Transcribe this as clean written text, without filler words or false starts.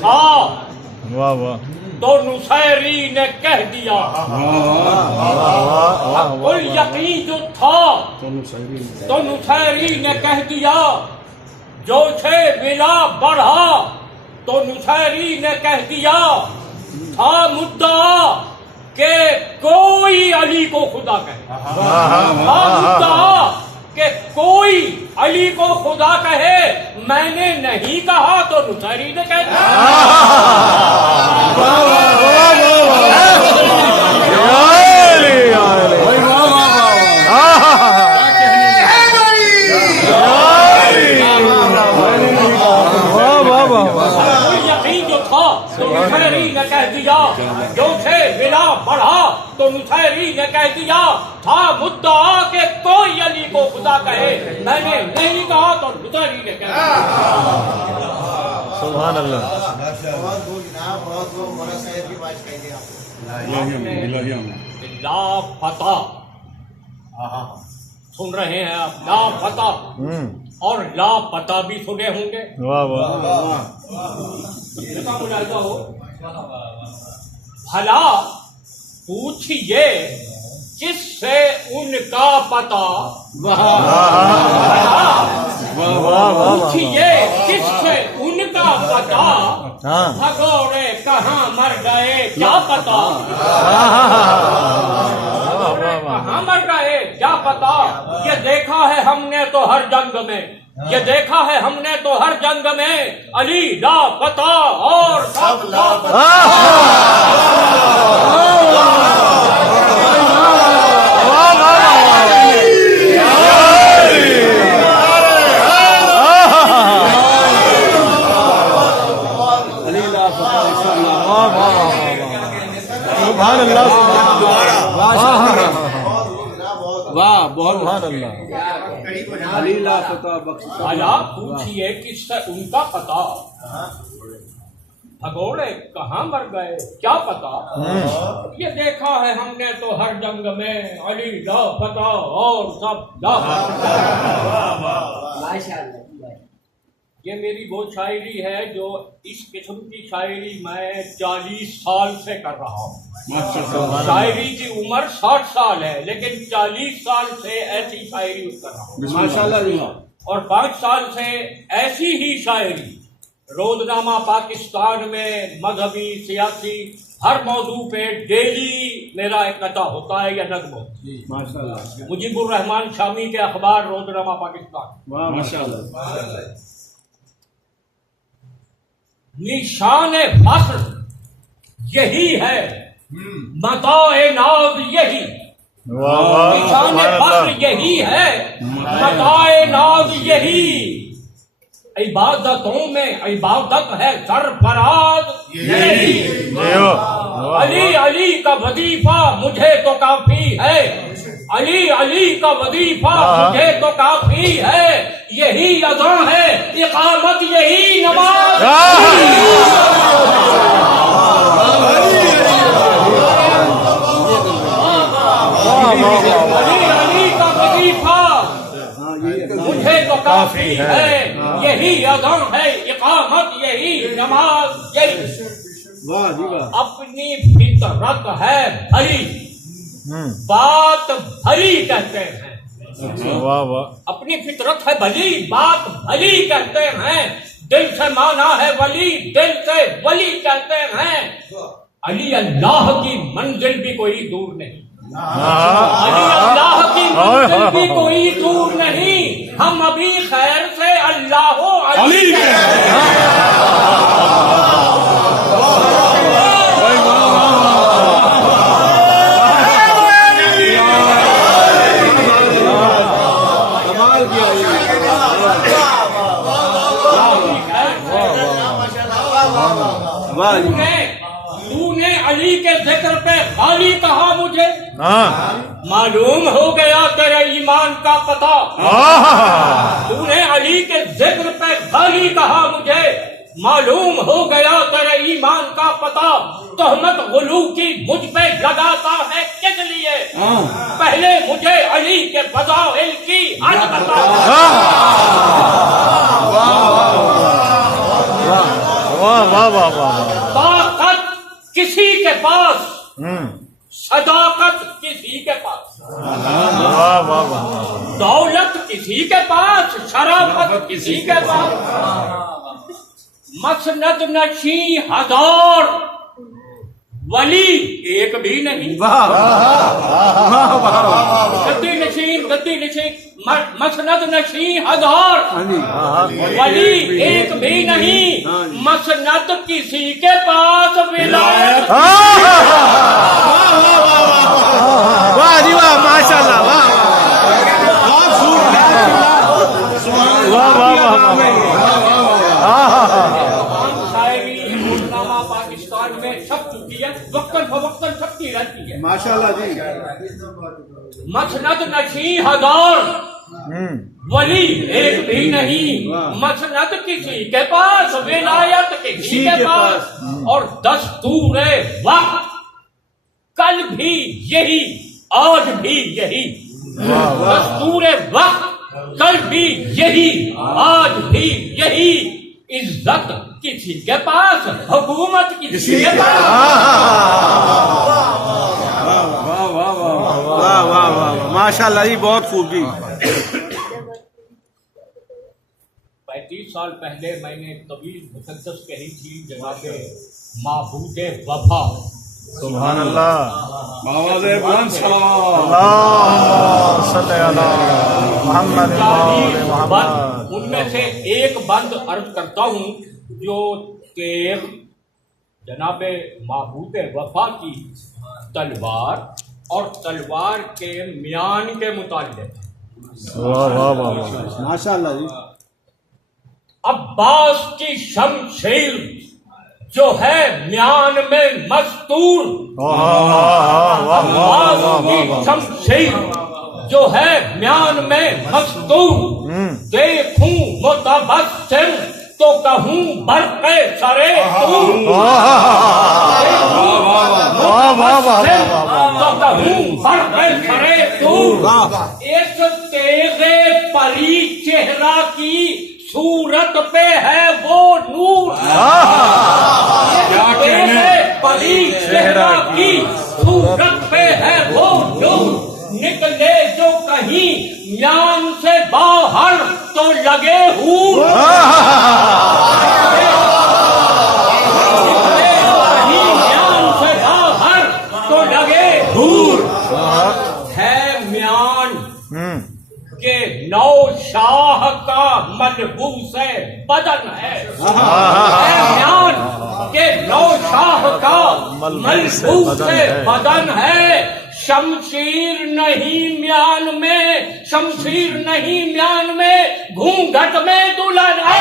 था वाह वाह तो नुसैरी ने कह दिया, कुल यकीन जो था तो नुसैरी ने कह दिया, जो छे विला बढ़ा तो नुसैरी ने कह दिया, था मुद्दा के कोई अली को खुदा कहे, था मुद्दा के कोई अली को खुदा कहे, मैंने नहीं कहा तो नुसैरी ने कह दिया। यकीन जो था तो नुसैरी ने कह दिया, जो थे विला बढ़ा तो नुसैरी ने कह दिया, था मुद्दा के कोई अली को खुदा कहे, मैंने नहीं कहा तो नुसैरी ने कह दिया। सुभान अल्लाह। लापता सुन रहे हैं आप, लापता और लापता भी सुने होंगे। वाह वाह मुलाजा हो, भला पूछिए किससे उनका पता, पूछिए किससे उनका पता, भगोड़े कहाँ मर गए क्या पता, कहाँ मर गए क्या पता, ये देखा है हमने तो हर जंग में, ये देखा है हमने तो हर जंग में, अली लापता और सब लापता। वाह बहुत सुभान अल्लाह। भला पूछिए किससे उनका पता, भगोड़े कहाँ मर गए क्या पता, ये देखा है हमने तो हर जंग में, अली लापता और सब लापता। ये मेरी वो शायरी है जो इस किस्म की शायरी मैं 40 साल से कर रहा हूँ। शायरी की उम्र 60 साल है, लेकिन 40 साल से ऐसी शायरी कर रहा हूँ माशाल्लाह। और 5 साल से ऐसी ही शायरी रोजनामा पाकिस्तान में मजहबी सियासी हर मौजू पे डेली मेरा एक कथा होता है या नज़्म होती है। माशाल्लाह। मुजीबुर रहमान शामी के अखबार रोजनामा पाकिस्तान। माशाल्लाह। निशान फख्र यही है, मताए नाज यही, निशान फख्र यही है, मताए नाज यही, इबादतों में इबादत है सरफराज यही, अली अली का वजीफा मुझे तो काफी है, अली अली का वजीफा मुझे तो काफी है, यही अज़ा है इकामत यही नमाज। अली अली का वजीफा मुझे तो काफी है, यही अज़ा है इकामत यही नमाज यही। अपनी फितरत है भली, बात भली कहते हैं। वाह वाह। अपनी फितरत है भली, बात भली कहते हैं, दिल से माना है वली, दिल से वली कहते हैं, अली अल्लाह की मंजिल भी कोई दूर नहीं, अली अल्लाह की मंजिल भी कोई दूर नहीं, हम अभी खैर से अल्लाह अली तूने अली के जिक्र पे खाली कहा मुझे, मालूम हो गया तेरे ईमान का पता, तूने अली के जिक्र पे खाली कहा मुझे, मालूम हो गया तेरे ईमान का पता, तहमत गुलू की मुझ पे लगाता है किस लिए, पहले मुझे अली के फज़ाइल की हद बता। वाह वाह वाह वाह ताकत किसी के पास, हम्म सदाकत किसी के पास, वाह वाह वाह दौलत किसी के पास, शराफत किसी के पास, मसनद नशी हजार, वली एक भी नहीं। गद्दी नशीन मसनद नशी हजार, वली एक भी नहीं, मसनद किसी के पास, विलायत वाह जी वाह माशाल्लाह वाह वाह वाह शायरी हुक्मनामा पाकिस्तान में छप चुकी है, वक्तन फवक्तन छपती रहती है। माशाल्लाह जी। मसनद नशी हजार, वली एक भी नहीं, मसनद किसी के पास, विलायत किसी के पास, और दस्तूर वक्त कल भी यही, आज भी यही, दस्तूर वक्त कल भी यही, आज भी यही, इज्जत किसी के पास, हुकूमत किसी के पास। वाह वाह वाह माशाल्लाह जी, बहुत खूब जी। 35 साल पहले मैंने तवील मुकद्दस कही थी, जनाबे माबूदे वफा, सुभान अल्लाह आवाज़े बुलंद सलाम। अल्लाहुम्मा सल्ली अला मुहम्मद व आले मुहम्मद। उनमें से एक बंद अर्ज करता हूँ जो तेग जनाबे माबूदे वफा की तलवार और तलवार के म्यान के मुताल्लिक़। वाह वाह वाह माशाल्लाह जी। अब्बास की शमशीर जो है म्यान में मस्तूर, अब्बास की शमशीर जो है म्यान में मस्तूर, देखूं मुतबस्सिम तो कहूं बरक़े सरे तूर, तो कहूं बरक़े सरे तूर। एक तेज़े परी चेहरा की सूरत पे है वो नूर, परी चेहरा की सूरत पे है वो नूर, निकले जो कहीं म्यान से बाहर तो लगे हूर, निकले कहीं म्यान से बाहर तो लगे हूर। है म्यान के नौ शाह का मलबूस बदन है, म्यान के नौ शाह का मलबूस बदन है, शमशीर नहीं म्यान में, शमशीर नहीं म्यान में, घूंघट में दुल्हन है।